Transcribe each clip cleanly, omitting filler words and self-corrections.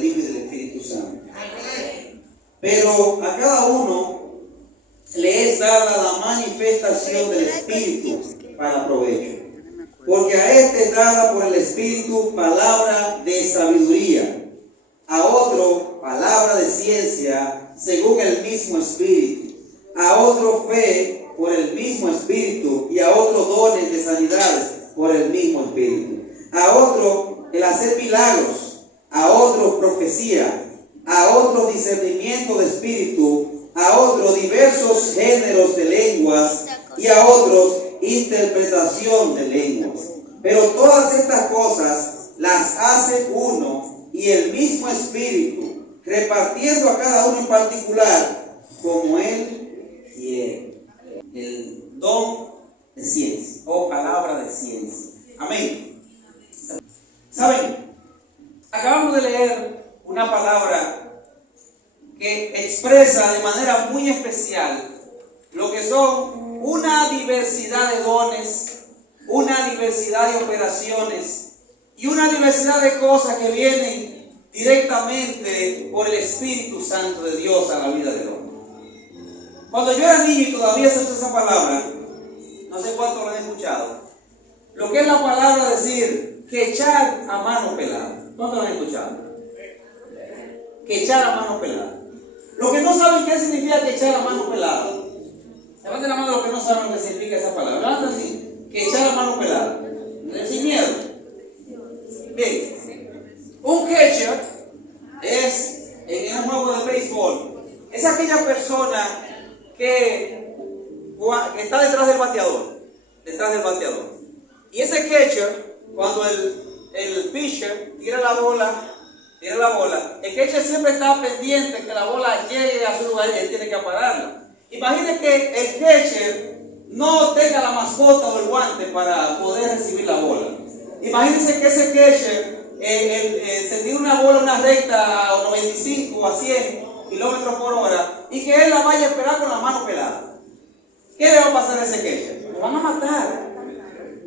del Hijo y del Espíritu Santo. Pero a cada uno le es dada la manifestación del Espíritu para provecho. Porque a este es dada por el Espíritu palabra de sabiduría, a otro palabra de ciencia según el mismo Espíritu, a otro fe por el mismo Espíritu, y a otro dones de sanidades por el mismo Espíritu, a otro el hacer milagros, a otro profecía, a otro discernimiento de espíritu, a otro diversos géneros de lenguas, y a otros interpretación de lenguas. Pero todas estas cosas las hace uno y el mismo Espíritu, repartiendo a cada uno en particular como Él quiere. El don de ciencia o palabra de ciencia. Amén. ¿Saben? Acabamos de leer una palabra que expresa de manera muy especial lo que son una diversidad de dones, una diversidad de operaciones y una diversidad de cosas que vienen directamente por el Espíritu Santo de Dios a la vida del hombre. Cuando yo era niño y todavía se usa esa palabra, no sé cuántos lo han escuchado, lo que es la palabra decir que echar a mano pelada. ¿Cuántos lo han escuchado? Que echar a mano pelada. Los que no saben qué significa que echar a mano pelada, levanten la mano los que no saben lo que significa esa palabra. Levanten así, que echar a mano pelada. Sin miedo. Bien. Un catcher es, en un juego de béisbol, es aquella persona que está detrás del bateador. Detrás del bateador. Y ese catcher, cuando el pitcher tira la bola, el catcher siempre está pendiente que la bola llegue a su lugar y él tiene que pararla. Imagine que el catcher no tenga la mascota o el guante para poder recibir la bola. Imagínense que ese catcher se tira una bola, una recta a 95 o a 100 kilómetros por hora y que él la vaya a esperar con la mano pelada. ¿Qué le va a pasar a ese catcher? Lo van a matar.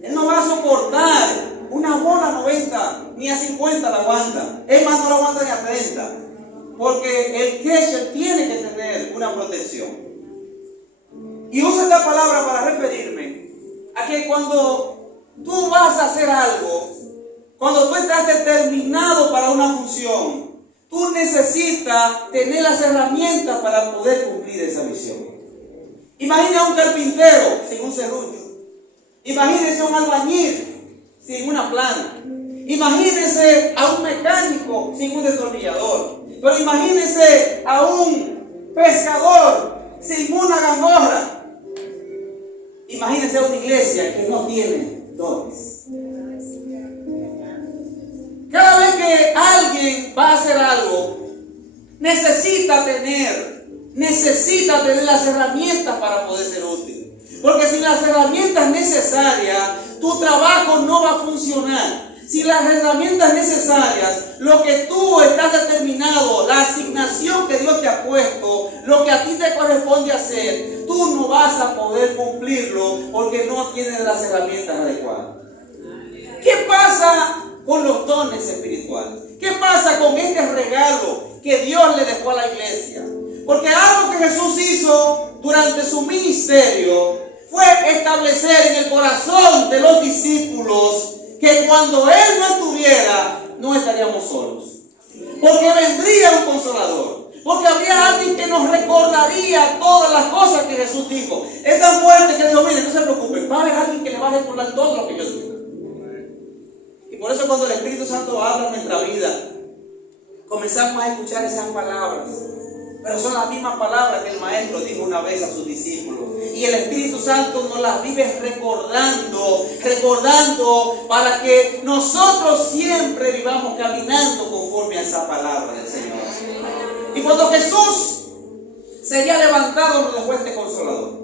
Él no va a soportar una bola a 90, ni a 50 la aguanta. Es más, no la aguanta ni a 30. Porque el catcher tiene que tener una protección. Y uso esta palabra para referirme a que cuando tú vas a hacer algo, cuando tú estás determinado para una función, tú necesitas tener las herramientas para poder cumplir esa misión. Imagina a un carpintero sin un serrucho. Imagínese a un albañil sin una plana. Imagínese a un mecánico sin un destornillador. Pero imagínese a un pescador sin una gangorra. Imagínese a una iglesia que no tiene dones. Cada vez que alguien va a hacer algo, necesita tener las herramientas para poder ser útil. Porque sin las herramientas necesarias, tu trabajo no va a funcionar. Sin las herramientas necesarias, lo que tú estás determinado, la asignación que Dios te ha puesto, lo que a ti te corresponde hacer, tú no vas a poder cumplirlo porque no tienes las herramientas adecuadas. ¿Qué pasa con los dones espirituales? ¿Qué pasa con este regalo que Dios le dejó a la iglesia? Porque algo que Jesús hizo durante su ministerio fue establecer en el corazón de los discípulos que cuando Él no estuviera, no estaríamos solos. Porque vendría un consolador. Porque habría alguien que nos recordaría todas las cosas que Jesús dijo. Es tan fuerte que dijo, miren, no se preocupen, va a haber alguien que le va a recordar todo lo que yo digo. Y por eso cuando el Espíritu Santo habla en nuestra vida, comenzamos a escuchar esas palabras. Pero son las mismas palabras que el Maestro dijo una vez a sus discípulos. Y el Espíritu Santo nos las vive recordando para que nosotros siempre vivamos caminando conforme a esa palabra del Señor. Y cuando Jesús sería levantado, nos dejó este consolador.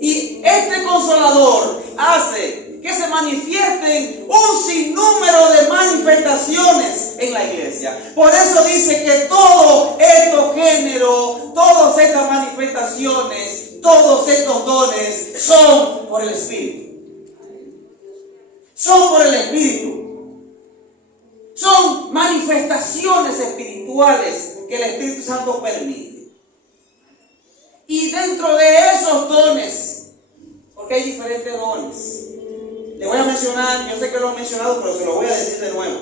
Y este consolador hace que se manifiesten un sinnúmero de manifestaciones en la iglesia. Por eso dice que todos estos géneros, todas estas manifestaciones, todos estos dones son por el Espíritu. Son por el Espíritu. Son manifestaciones espirituales. espirituales que el Espíritu Santo permite. Y dentro de esos dones, porque hay diferentes dones, le voy a mencionar, yo sé que lo he mencionado, pero se lo voy a decir de nuevo.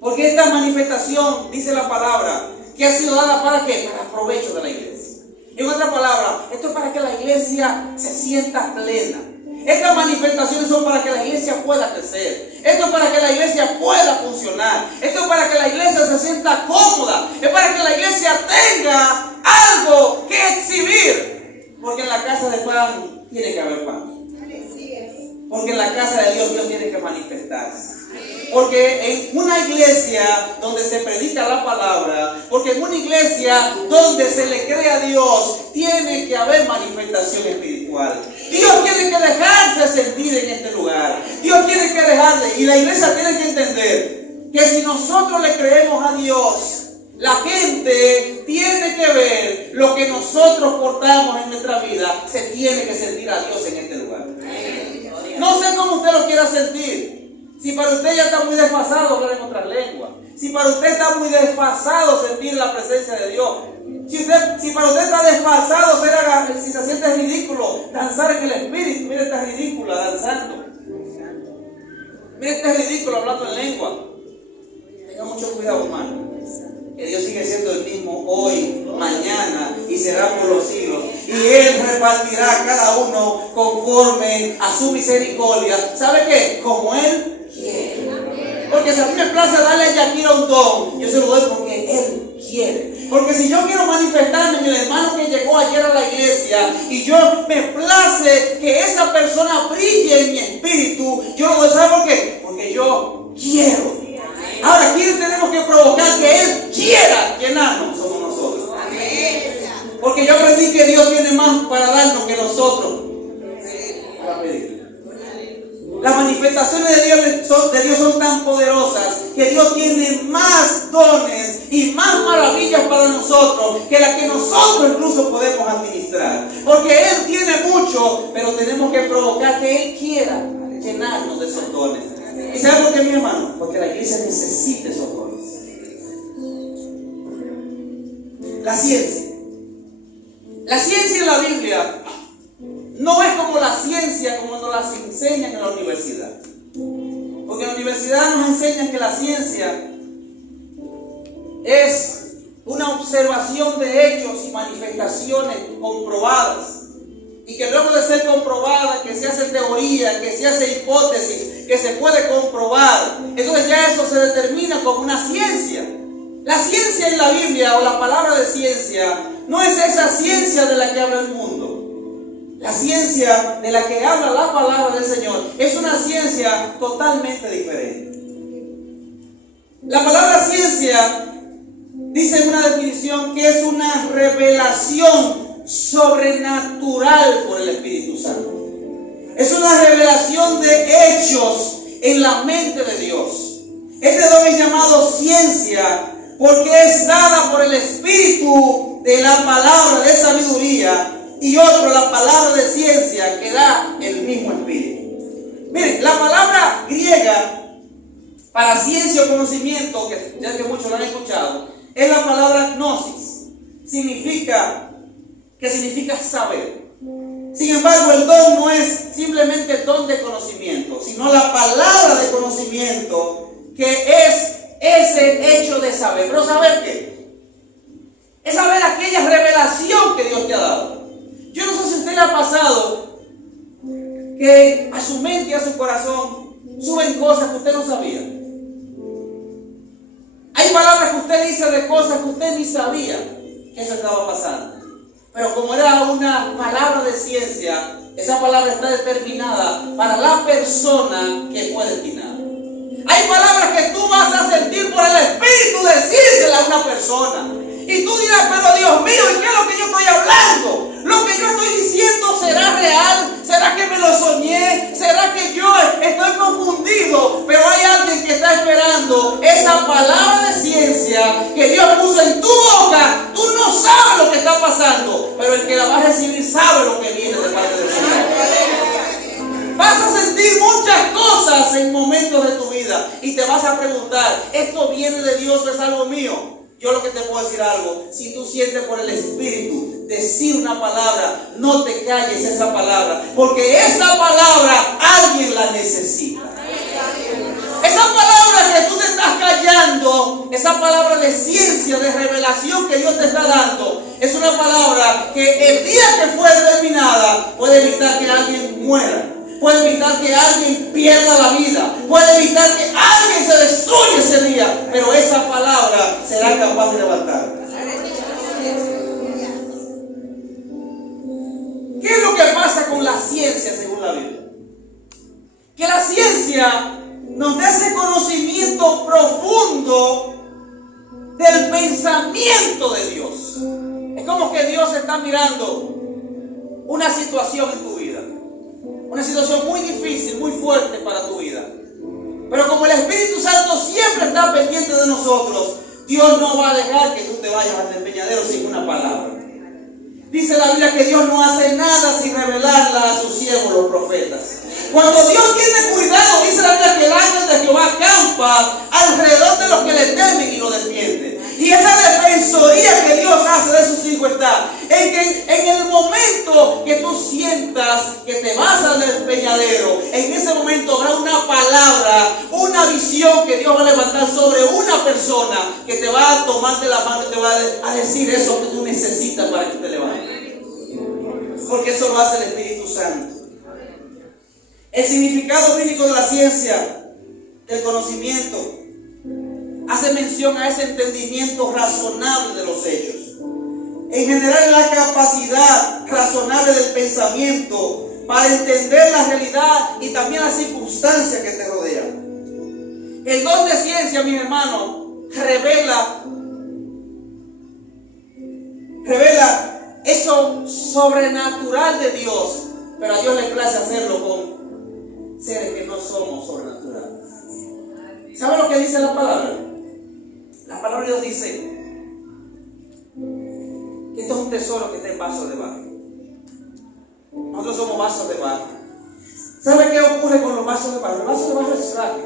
Porque esta manifestación, dice la palabra, que ha sido dada ¿para qué? Para provecho de la iglesia. En otra palabra, esto es para que la iglesia se sienta plena. Estas manifestaciones son para que la iglesia pueda crecer. Esto es para que la iglesia pueda funcionar. Esto es para que la iglesia se sienta cómoda. Es para que la iglesia tenga algo que exhibir. Porque en la casa de pan tiene que haber pan. Porque en la casa de Dios, Dios tiene que manifestarse. Porque en una iglesia donde se predica la palabra, porque en una iglesia donde se le cree a Dios, tiene que haber manifestación espiritual. Dios tiene que dejarse sentir en este lugar. Dios tiene que dejarse, y la iglesia tiene que entender que si nosotros le creemos a Dios, la gente tiene que ver lo que nosotros portamos en nuestra vida. Se tiene que sentir a Dios en este lugar. No sé cómo usted lo quiera sentir. Si para usted ya está muy desfasado hablar en otras lenguas, si para usted está muy desfasado sentir la presencia de Dios, si para usted está desfasado si se siente ridículo danzar en el Espíritu, mire, está ridícula danzando, mire, está ridículo hablando en lengua. Tenga mucho cuidado, hermano, que Dios sigue siendo el mismo hoy, mañana y será por los siglos. Y Él repartirá a cada uno conforme a su misericordia. ¿Sabe qué? Como Él quiere. Porque si a mí me place darle a Yakira un don, yo se lo doy porque Él quiere. Porque si yo quiero manifestarme en el hermano que llegó ayer a la iglesia y yo me place que esa persona brille en mi espíritu, yo lo doy. ¿Sabe por qué? Porque yo quiero. Ahora, ¿quiénes tenemos que provocar que Él quiera llenarnos? Somos nosotros. Porque yo aprendí que Dios tiene más para darnos que nosotros para pedir. Las manifestaciones de Dios son tan poderosas que Dios tiene más dones y más maravillas para nosotros que las que nosotros incluso podemos administrar. Porque Él tiene mucho, pero tenemos que provocar que Él quiera llenarnos de esos dones. ¿Y sabe por qué, mi hermano? Porque la iglesia necesita esos dones. La ciencia. La ciencia en la Biblia no es como la ciencia como nos las enseñan en la universidad. Porque en la universidad nos enseñan que la ciencia es una observación de hechos y manifestaciones comprobadas. Y que luego de ser comprobada, que se hace teoría, que se hace hipótesis, que se puede comprobar, entonces ya eso se determina como una ciencia. La ciencia en la Biblia, o la palabra de ciencia, no es esa ciencia de la que habla el mundo. La ciencia de la que habla la palabra del Señor es una ciencia totalmente diferente. La palabra ciencia dice en una definición que es una revelación sobrenatural por el Espíritu Santo. Es una revelación de hechos en la mente de Dios. Este don es llamado ciencia porque es dada por el Espíritu de la palabra de sabiduría, y otro la palabra de ciencia que da el mismo Espíritu. Miren, la palabra griega para ciencia o conocimiento, que ya que muchos lo han escuchado, es la palabra gnosis. Significa saber. Sin embargo, el don no es simplemente el don de conocimiento, sino la palabra de conocimiento, que es ese hecho de saber. ¿Pero saber qué? Es saber aquella revelación que Dios te ha dado. Yo no sé si a usted le ha pasado que a su mente y a su corazón suben cosas que usted no sabía. Hay palabras que usted dice de cosas que usted ni sabía que eso estaba pasando. Pero como era una palabra de ciencia, esa palabra está determinada para la persona que fue destinada. Hay palabras que tú vas a sentir por el Espíritu decírsela a una persona. Y tú dirás, pero Dios mío, ¿y qué es lo que yo estoy hablando? ¿Lo que yo estoy diciendo será real? ¿Será que me lo soñé? ¿Será que yo estoy confundido? Pero hay alguien que está esperando esa palabra de ciencia que Dios puso en tu boca. Tú no sabes lo que está pasando, pero el que la va a recibir sabe lo que viene de parte del Señor. Vas a sentir muchas cosas en momentos de tu vida. vida y te vas a preguntar, ¿esto viene de Dios o es algo mío? Yo lo que te puedo decir algo, si tú sientes por el Espíritu decir una palabra, no te calles esa palabra, porque esa palabra alguien la necesita. Esa palabra que tú te estás callando, esa palabra de ciencia, de revelación que Dios te está dando, es una palabra que el día que fue determinada puede evitar que alguien muera. Puede evitar que alguien pierda la vida. Puede evitar que alguien se destruya ese día. Pero esa palabra será capaz de levantar. ¿Qué es lo que pasa con la ciencia según la Biblia? Que la ciencia nos da ese conocimiento profundo del pensamiento de Dios. Es como que Dios está mirando una situación en tu vida. Una situación muy difícil, muy fuerte para tu vida. Pero como el Espíritu Santo siempre está pendiente de nosotros, Dios no va a dejar que tú te vayas al empeñadero sin una palabra. Dice la Biblia que Dios no hace nada sin revelarla a sus siervos, los profetas. Cuando Dios tiene cuidado, dice la Biblia que el ángel de Jehová campa alrededor de los que le temen y lo defienden. Y esa defensoría que Dios hace de sus hijos está en que en el momento que tú sientas que te vas al empeñadero, en ese momento habrá una palabra, una visión que Dios va a levantar sobre una persona que te va a tomar de la mano y te va a decir eso que tú necesitas para que te levantes. Porque eso lo hace el Espíritu Santo. El significado bíblico de la ciencia, del conocimiento, hace mención a ese entendimiento razonable de los hechos. En general, la capacidad razonable del pensamiento para entender la realidad y también las circunstancias que te rodean. El don de ciencia, mis hermanos, revela eso sobrenatural de Dios, pero a Dios le place hacerlo con seres que no somos sobrenaturales. ¿Sabe lo que dice la palabra? La palabra de Dios dice que esto es un tesoro que está en vasos de barro. Nosotros somos vasos de barro. ¿Sabe qué ocurre con los vasos de barro? El vaso de barro es frágil.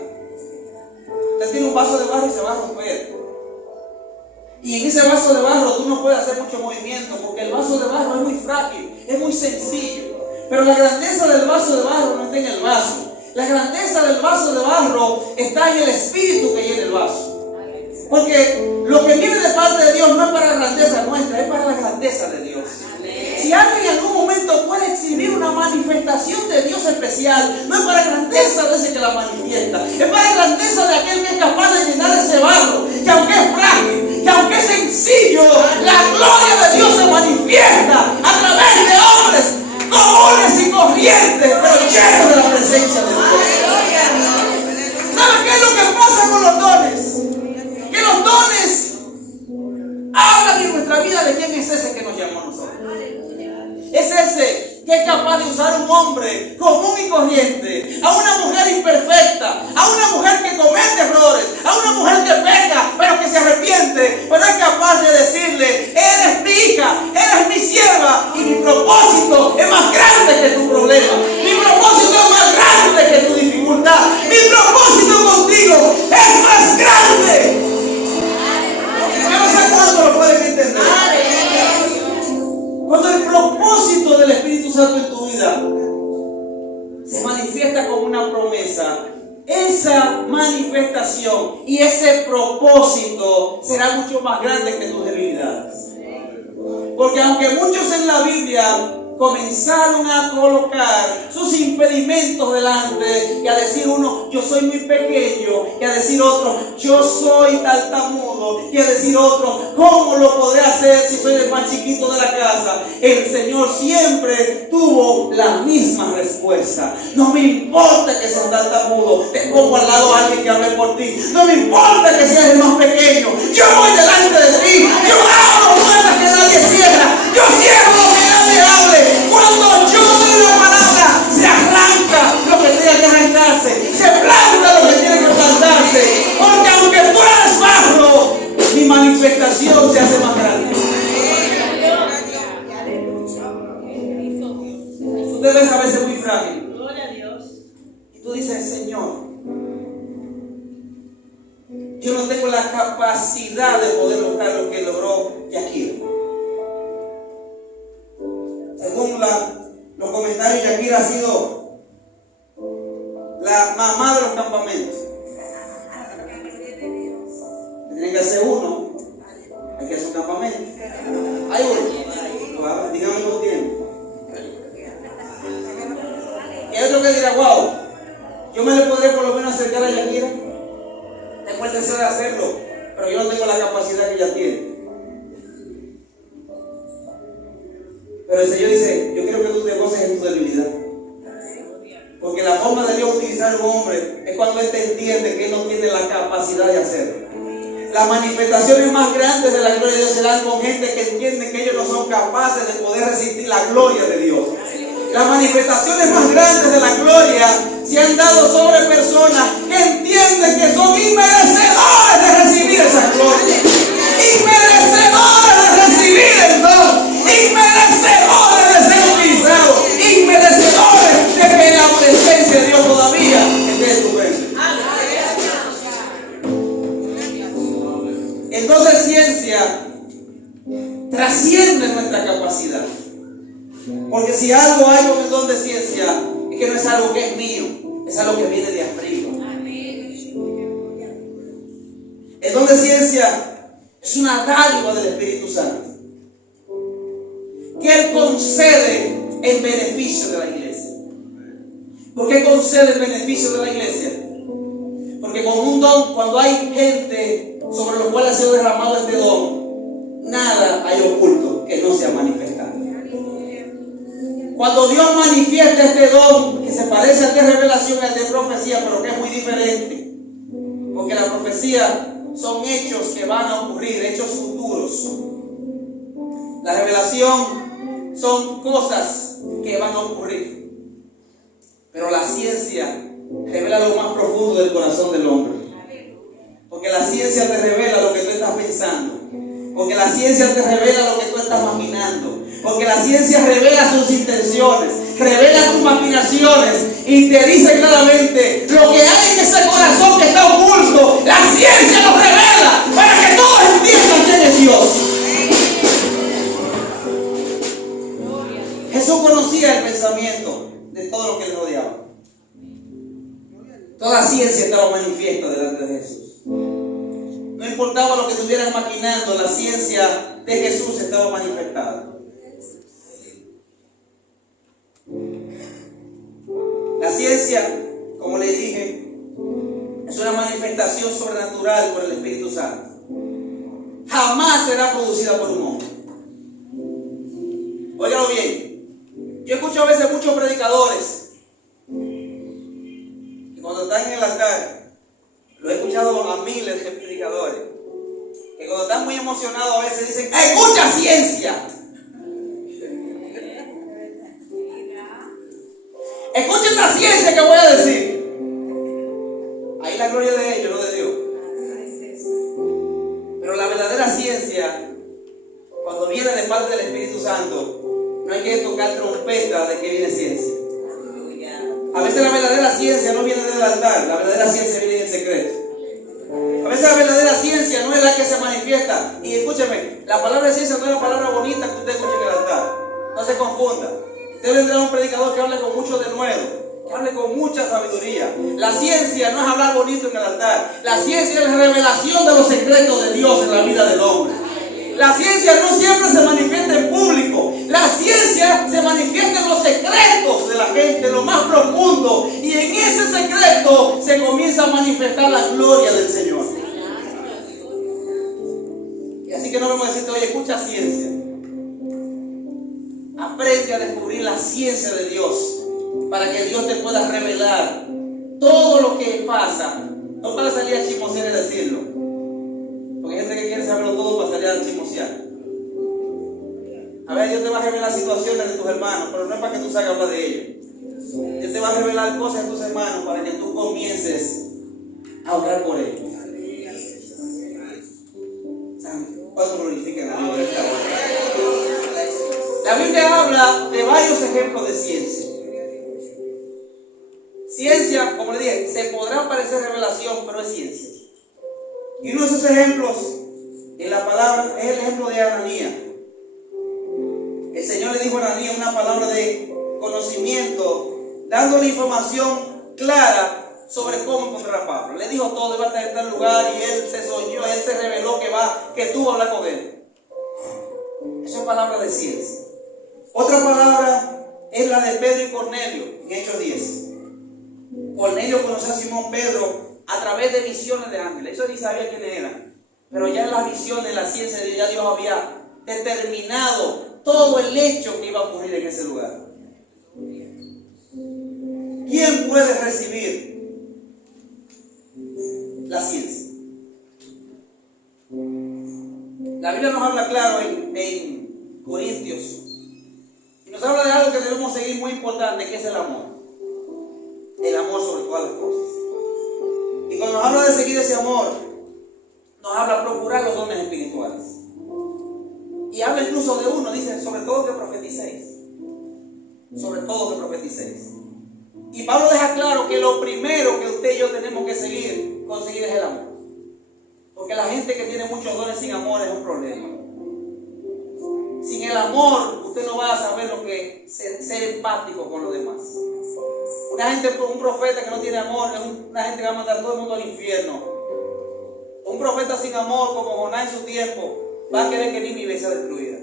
Usted tiene un vaso de barro y se va a romper. Y en ese vaso de barro tú no puedes hacer mucho movimiento porque el vaso de barro es muy frágil, es muy sencillo. Pero la grandeza del vaso de barro no está en el vaso. La grandeza del vaso de barro está en el espíritu que llena el vaso. Porque lo que viene de parte de Dios no es para la grandeza nuestra, es para la grandeza de Dios. Si alguien en algún momento puede exhibir una manifestación de Dios especial, no es para la grandeza de ese que la manifiesta, es para la grandeza de aquel que es capaz de llenar ese barro, que aunque es frágil, que aunque es sencillo, la gloria de Dios se manifiesta a través de hombres comunes y corrientes, pero llenos de la presencia de Dios. ¿Saben qué es lo que pasa con los dones? Que los dones hablan en nuestra vida de quién es ese que nos llamó a nosotros. Es ese que es capaz de usar a un hombre común y corriente, a una mujer imperfecta, a una mujer que comete errores, a una mujer que peca, pero que se arrepiente, pero es capaz de decirle: eres mi hija, eres mi sierva, y mi propósito es más grande que tu problema, mi propósito es más grande que tu dificultad, mi propósito contigo es más grande. Yo no sé cuándo lo pueden entender. Cuando el propósito del Espíritu Santo en tu vida se manifiesta como una promesa, esa manifestación y ese propósito será mucho más grande que tus debilidades. Porque aunque muchos en la Biblia comenzaron a colocar sus impedimentos delante y a decir uno: yo soy muy pequeño, y a decir otro: yo soy tartamudo, y a decir otro: ¿cómo lo podré hacer si soy el más chiquito de la casa? El Señor siempre tuvo la misma respuesta: no me importa que seas tartamudo, te pongo al lado a alguien que hable por ti. No me importa que seas el más pequeño, yo voy delante de ti, yo abro puertas que nadie cierra, yo cierro lo que nadie hable. Cuando yo doy la palabra, se arranca lo que tiene que arrancarse, se planta lo que tiene que plantarse, porque aunque tú eres barro, mi manifestación se hace más grande. Tú te ves a veces muy frágil y tú dices: Señor, capacidad de poder lograr lo que logró Yakira. Según los comentarios, Yakira ha sido la mamá de los campamentos. Tienen que hacer uno, hay que hacer un campamento. Hay uno, díganme cómo tiene. Y hay otro que dirá, wow, yo me le podré por lo menos acercar a Yakira. Tengo el deseo de hacerlo, pero yo no tengo la capacidad que ella tiene. Pero el Señor dice, yo quiero que tú te goces en tu debilidad. Porque la forma de Dios utilizar a un hombre es cuando él te entiende que él no tiene la capacidad de hacerlo. Las manifestaciones más grandes de la gloria de Dios se dan con gente que entiende que ellos no son capaces de poder resistir la gloria de Dios. Las manifestaciones más grandes de la gloria se han dado sobre personas que entienden que son inmerecedores de recibir esa gloria, inmerecedores de recibir el don, inmerecedores de ser utilizados, inmerecedores de que la presencia de Dios todavía esté en tu mente. Entonces, ciencia trasciende nuestra capacidad. Porque si algo hay con el don de ciencia, es que no es algo que es mío, es algo que viene de arriba. El don de ciencia es una dádiva del Espíritu Santo que Él concede en beneficio de la iglesia. ¿Por qué concede el beneficio de la iglesia? Porque con un don, cuando hay gente sobre los cuales ha sido derramado este don, nada hay oculto que no sea manifestado. Cuando Dios manifiesta este don, que se parece al de revelación, al de profecía, pero que es muy diferente, porque la profecía son hechos que van a ocurrir, hechos futuros. La revelación son cosas que van a ocurrir, pero la ciencia revela lo más profundo del corazón del hombre, porque la ciencia te revela lo que tú estás pensando, porque la ciencia te revela lo que tú estás maquinando, porque la ciencia revela sus intenciones, revela tus maquinaciones y te dice claramente lo que hay en ese corazón que está oculto. La ciencia lo revela para que todos entiendan quién es Dios. Jesús conocía el pensamiento de todo lo que le rodeaba. Toda ciencia estaba manifiesta delante de Jesús. No importaba lo que estuvieran maquinando, la ciencia de Jesús estaba manifestada. La ciencia, como les dije, es una manifestación sobrenatural por el Espíritu Santo. Jamás será producida por un hombre. Óigalo bien. Yo escucho a veces muchos predicadores que cuando están en el altar, lo he escuchado a miles de predicadores, que cuando están muy emocionados a veces dicen, ¡escucha ciencia! Escucha esta ciencia que voy a decir. Ahí la gloria de ellos, no de Dios. Pero la verdadera ciencia, cuando viene de parte del Espíritu Santo, no hay que tocar trompeta de que viene ciencia. A veces la verdadera ciencia no viene del altar, la verdadera ciencia viene en secreto. A veces la verdadera ciencia no es la que se manifiesta. Y escúcheme, la palabra ciencia no es una palabra bonita que usted escuche en el altar. No se confunda. Usted vendrá a un predicador que hable con mucho denuedo, que hable con mucha sabiduría. La ciencia no es hablar bonito en el altar. La ciencia es la revelación de los secretos de Dios en la vida del hombre. La ciencia no siempre se manifiesta en público. La ciencia se manifiesta en los secretos de la gente, en lo más profundo. Y en ese secreto se comienza a manifestar la gloria del Señor. Y así que no vamos a decirte, oye, escucha ciencia. Aprende a descubrir la ciencia de Dios para que Dios te pueda revelar todo lo que pasa. No para salir a chismosear y decirlo, porque hay gente que quiere saberlo todo para salir a chismosear. A ver, Dios te va a revelar situaciones de tus hermanos, pero no es para que tú salgas a hablar de ellos. Dios te va a revelar cosas de tus hermanos para que tú comiences a orar por ellos. ¿Cuánto glorifican a Dios? La Biblia habla de varios ejemplos de ciencia. Ciencia, como le dije, se podrá parecer revelación, pero es ciencia. Y uno de esos ejemplos de Ananías. El Señor le dijo a Ananías una palabra de conocimiento, dándole información clara sobre cómo encontrar a Pablo. Le dijo todo, va a estar en tal lugar, y él se soñó, él se reveló que tú vas a hablar con él. Eso es palabra de ciencia. Otra palabra es la de Pedro y Cornelio en Hechos 10. Cornelio conoció a Simón Pedro a través de visiones de ángeles. Eso ni sabía quiénes eran. Pero ya en las visiones, en la ciencia de Dios, ya Dios había determinado todo el hecho que iba a ocurrir en ese lugar. ¿Quién puede recibir la ciencia? La Biblia nos habla claro en Corintios, y nos habla de algo que debemos seguir muy importante, que es el amor. El amor sobre todas las cosas. Y cuando nos habla de seguir ese amor, nos habla de procurar los dones espirituales. Y habla incluso de uno, dice, sobre todo que profeticéis. Sobre todo que profeticéis. Y Pablo deja claro que lo primero que usted y yo tenemos que conseguir es el amor. Porque la gente que tiene muchos dones sin amor es un problema. Sin el amor, usted no va a saber lo que es ser empático con los demás. Un profeta que no tiene amor es una gente que va a mandar a todo el mundo al infierno. Un profeta sin amor, como Jonás en su tiempo, va a querer que Nínive sea destruida.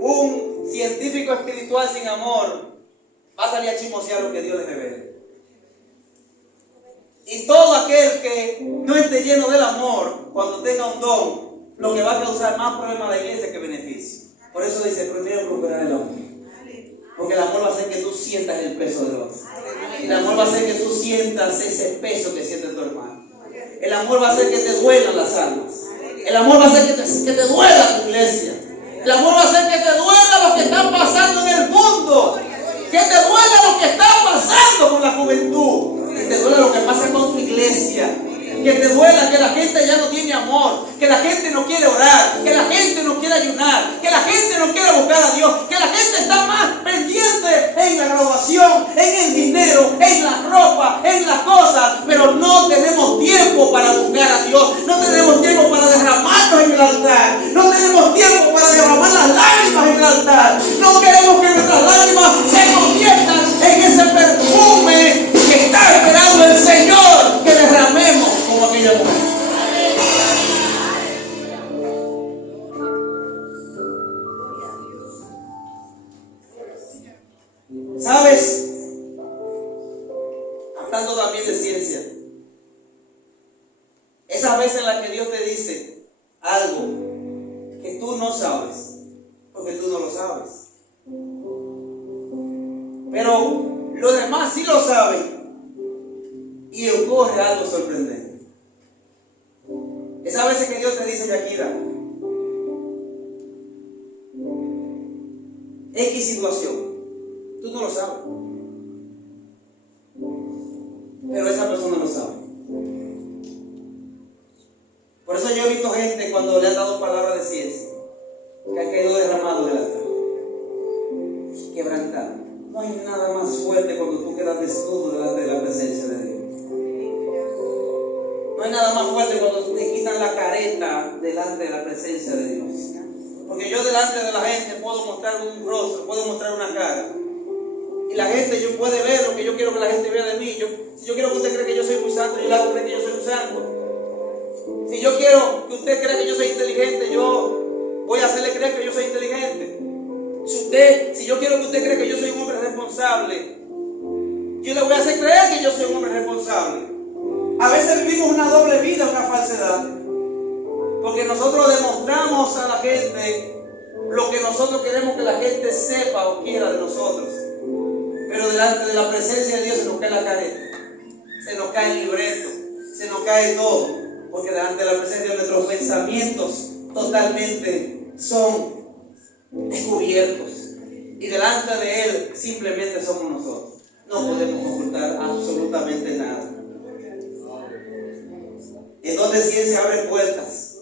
Un científico espiritual sin amor va a salir a chismosear lo que Dios le revele. Y todo aquel que no esté lleno del amor, cuando tenga un don, lo que va a causar más problemas a la iglesia que beneficio. Por eso dice, primero procurar el amor. Porque el amor va a hacer que tú sientas el peso del otro. El amor va a hacer que tú sientas ese peso que siente tu hermano. El amor va a hacer que te duelan las almas. El amor va a hacer que te duela tu iglesia. El amor va a hacer que te duela lo que está pasando en el mundo. Que te duela lo que está pasando con la juventud. Que te duela lo que pasa con tu iglesia. Que te duela que la gente ya no tiene amor, que la gente no quiere orar, que la gente no quiere ayunar, que la gente no quiere buscar a Dios, que la gente está más pendiente en la graduación, en el dinero, en la ropa, en las cosas, pero no tenemos tiempo para buscar a Dios, no tenemos tiempo para derramarnos en el altar, no tenemos tiempo para derramar las lágrimas en el altar, no queremos que nuestras lágrimas se conviertan en ese perfume que está esperando el Señor que derramemos como aquella mujer. ¿Sabes? Hablando también de ciencia, esas veces en las que Dios te dice algo que tú no sabes, porque tú no lo sabes, pero los demás sí lo saben, y ocurre algo sorprendente. Esas veces que Dios te dice, Yakira, X situación, tú no lo sabes, pero esa persona lo sabe. Por eso yo he visto gente cuando le han dado palabras de ciencia que ha caído derramado del altar, quebrantado. No hay nada más fuerte cuando tú quedas desnudo delante de la presencia de Dios. No hay nada más fuerte cuando te quitan la careta delante de la presencia de Dios. Porque yo delante de la gente puedo mostrar un rostro, puedo mostrar una cara. Y la gente yo puede ver lo que yo quiero que la gente vea de mí. Si yo quiero que usted crea que yo soy muy santo, yo le hago creer que yo soy un santo. Si yo quiero que usted crea que yo soy inteligente, yo voy a hacerle creer que yo soy inteligente. Si yo quiero que usted crea que yo soy un hombre responsable, yo le voy a hacer creer que yo soy un hombre responsable. A veces vivimos una doble vida, una falsedad, porque nosotros demostramos a la gente lo que nosotros queremos que la gente sepa o quiera de nosotros, pero delante de la presencia de Dios se nos cae la careta, se nos cae el libreto, se nos cae todo, porque delante de la presencia de Dios nuestros pensamientos totalmente son descubiertos, y delante de Él simplemente somos nosotros. No podemos ocultar absolutamente nada. El don de ciencia abre puertas,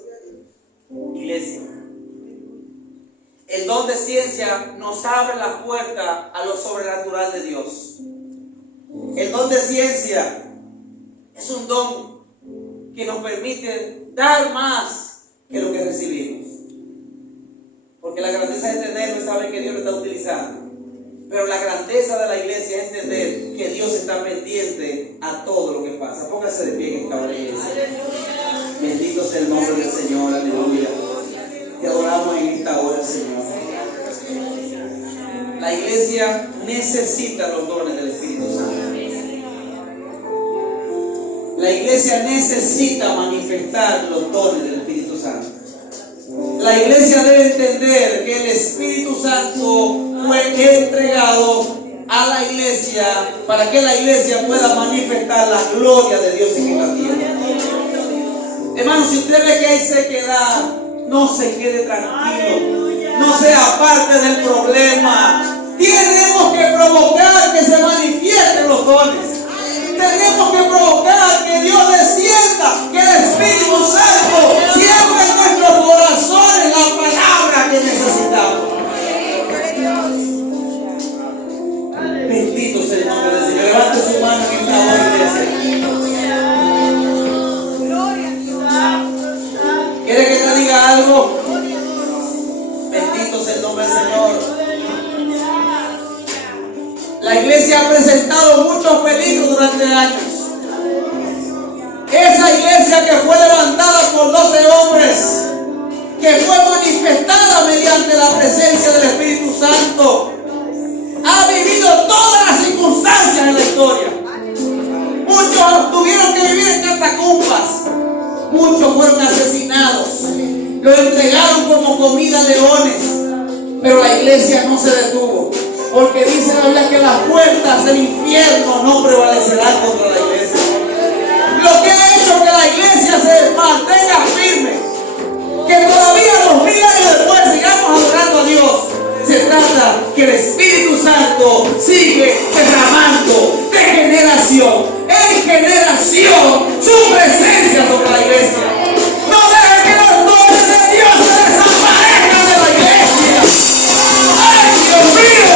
iglesia. El don de ciencia nos abre la puerta a lo sobrenatural de Dios. El don de ciencia es un don que nos permite dar más que lo que recibimos. Porque la grandeza es entender, no saber que Dios lo está utilizando. Pero la grandeza de la iglesia es entender que Dios está pendiente a todo lo que pasa. Póngase de pie en esta hora, iglesia. Bendito sea el nombre del Señor, aleluya. Te adoramos en esta hora, Señor. La iglesia necesita los dones del Espíritu Santo. La iglesia necesita manifestar los dones del Espíritu Santo. La iglesia debe entender que el Espíritu Santo fue entregado a la iglesia para que la iglesia pueda manifestar la gloria de Dios en esta tierra. Hermano, si usted ve que hay sequedad, no se quede tranquilo, no sea parte del problema. Tenemos que provocar que se manifiesten los dones. Tenemos que provocar que Dios descienda, que el Espíritu Santo siembre en nuestros corazones la palabra que necesitamos. Bendito sea el nombre del Señor. Levante su mano en esta hora, iglesia. ¿Quiere que te diga algo? Bendito sea el nombre del Señor. La iglesia ha presentado muchos peligros durante años. Esa iglesia que fue levantada por 12 hombres, que fue manifestada mediante la presencia del Espíritu Santo, ha vivido todas las circunstancias en la historia. Muchos tuvieron que vivir en catacumbas, muchos fueron asesinados, lo entregaron como comida a leones, pero la iglesia no se detuvo. Porque dice la Biblia que las puertas del infierno no prevalecerán contra la iglesia. Lo que ha hecho que la iglesia se mantenga firme, que todavía 2000 años después sigamos adorando a Dios, se trata que el Espíritu Santo sigue derramando de generación en generación su presencia sobre la iglesia. No deje que los dones de Dios se desaparezcan de la iglesia. ¡Ay, Dios mío!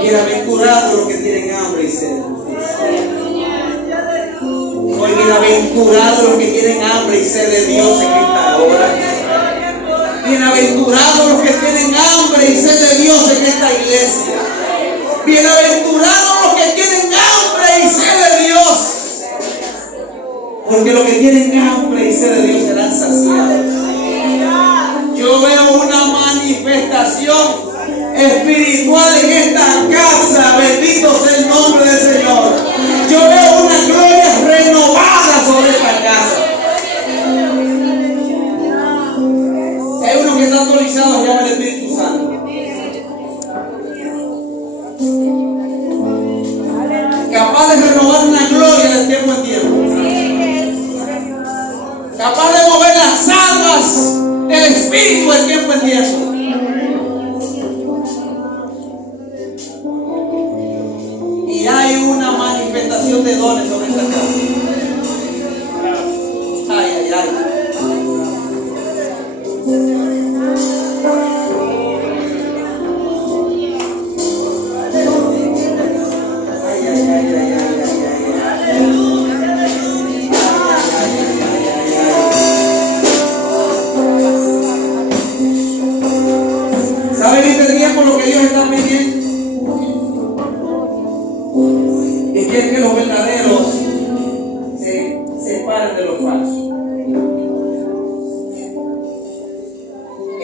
Bienaventurados los que tienen hambre y sed de justicia. Hoy bienaventurados los que tienen hambre y sed de Dios en esta hora. Bienaventurados los que tienen hambre y sed de Dios en esta iglesia. Bienaventurados los que tienen hambre y sed de Dios. Porque los que tienen hambre y sed de Dios serán saciados. Yo veo una manifestación espiritual en esta casa. Bendito sea el nombre del Señor. Yo veo una gloria renovada sobre esta casa. Si hay uno que está autorizado, llama al Espíritu Santo. Capaz de renovar una gloria de tiempo en tiempo. Capaz de mover las aguas del Espíritu de tiempo en tiempo. Y hay una manifestación de dones sobre esta casa. Ay, ay, ay. ¿Saben este tiempo lo que Dios está pidiendo? Que quiere que los verdaderos se separen de los falsos.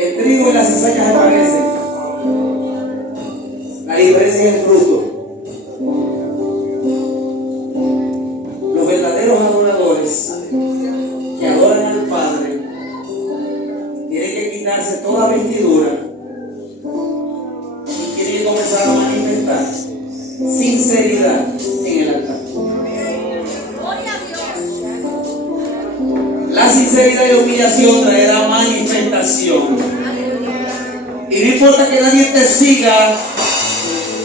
El trigo y la cizaña se parecen. La diferencia es el fruto. Los verdaderos adoradores que adoran al Padre tienen que quitarse toda vestidura y tienen que comenzar a manifestar sinceridad en el altar. La sinceridad y humillación traerá manifestación. Y no importa que nadie te siga,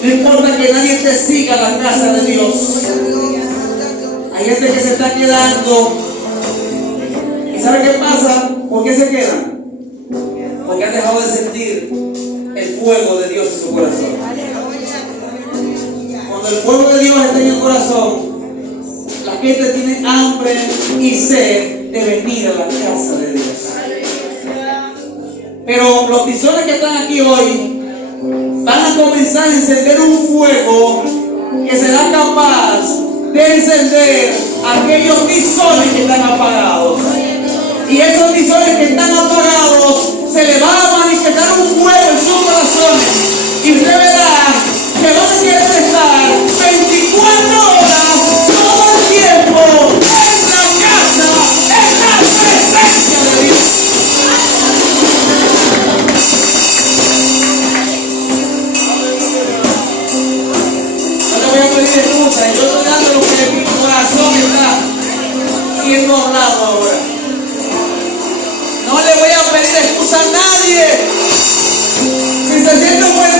no importa que nadie te siga a la casa de Dios. Hay gente que se está quedando. ¿Y sabe qué pasa? ¿Por qué se quedan? Porque han dejado de sentir el fuego de Dios en su corazón. Cuando el fuego de Dios está en el corazón, la gente tiene hambre y sed de venir a la casa de Dios. Pero los tizones que están aquí hoy van a comenzar a encender un fuego que será capaz de encender aquellos tizones que están apagados. Y esos tizones que están apagados se le va a manifestar un fuego en sus corazones. Y usted verá que van a querer estar 24 horas todo el tiempo en la casa, en la presencia de Dios. No te voy a pedir excusa, yo estoy dando lo que mi corazón está siendo hablado ahora. No le voy a pedir excusa a nadie. Si se siente un buen